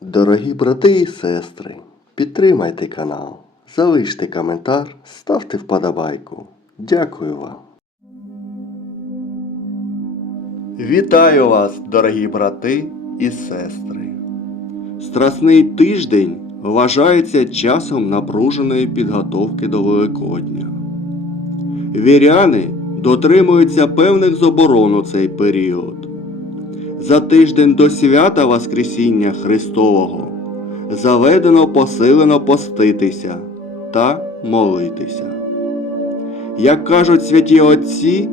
Дорогі брати і сестри, підтримайте канал, залиште коментар, ставте вподобайку. Дякую вам. Вітаю вас, дорогі брати і сестри. Страсний тиждень вважається часом напруженої підготовки до Великодня. Віряни дотримуються певних заборон у цей період. За тиждень до свята Воскресіння Христового заведено посилено поститися та молитися. Як кажуть святі Отці,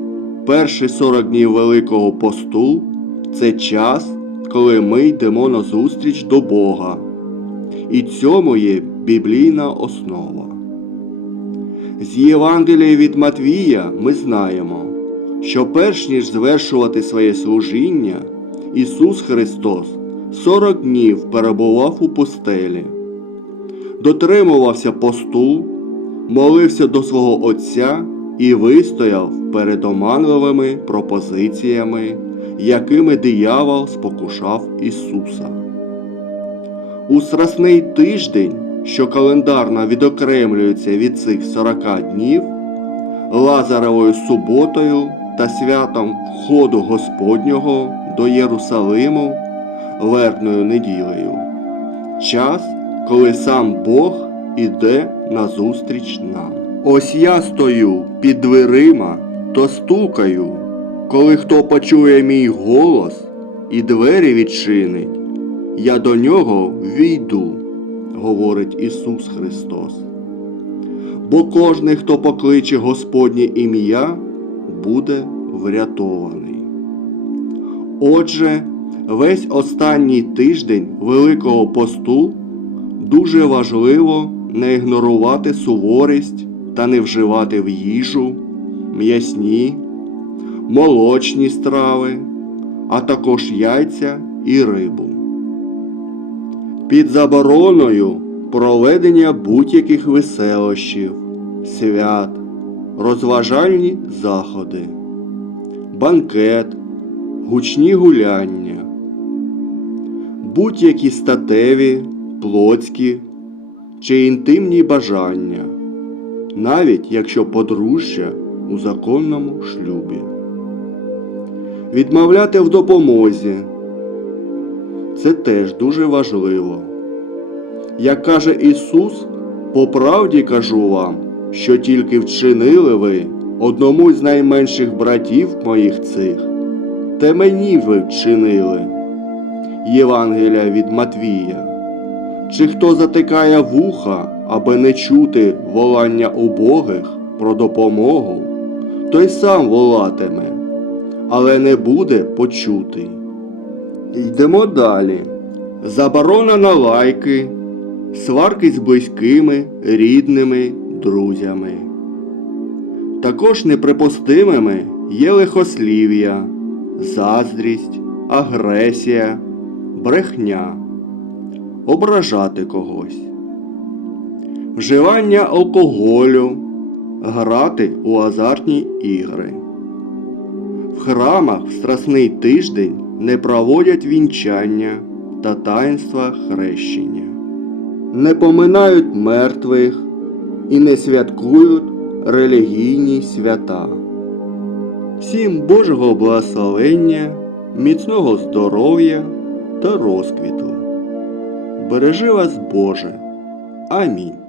перші 40 днів Великого посту це час, коли ми йдемо на зустріч до Бога. І цьому є біблійна основа. З Євангелія від Матвія ми знаємо, що перш ніж звершувати своє служіння, Ісус Христос 40 днів перебував у пустелі, дотримувався посту, молився до свого Отця і вистояв перед оманливими пропозиціями, якими диявол спокушав Ісуса. У страсний тиждень, що календарно відокремлюється від цих 40 днів, Лазаревою суботою та святом входу Господнього до Єрусалиму вербною неділею. Час, коли сам Бог іде назустріч нам. Ось я стою під дверима то стукаю, коли хто почує мій голос і двері відчинить, я до нього війду, говорить Ісус Христос. Бо кожний, хто покличе Господнє ім'я, буде врятований. Отже, весь останній тиждень Великого посту дуже важливо не ігнорувати суворість та не вживати в їжу м'ясні, молочні страви, а також яйця і рибу. Під забороною проведення будь-яких веселощів, свят, розважальні заходи, банкет, гучні гуляння, будь-які статеві, плотські чи інтимні бажання, навіть якщо подружжя у законному шлюбі. Відмовляти в допомозі. Це теж дуже важливо. Як каже Ісус, по правді кажу вам, що тільки вчинили ви одному з найменших братів моїх цих, те мені ви вчинили. Євангелія від Матвія. Чи хто затикає вуха, аби не чути волання убогих про допомогу, той сам волатиме, але не буде почутий. Йдемо далі. Заборона на лайки, сварки з близькими, рідними, друзями. Також неприпустимими є лихослів'я, заздрість, агресія, брехня, ображати когось, вживання алкоголю, грати у азартні ігри. В храмах в страсний тиждень не проводять вінчання та таїнства хрещення, не поминають мертвих і не святкують релігійні свята. Всім Божого благословення, міцного здоров'я та розквіту. Бережи вас Боже. Амінь.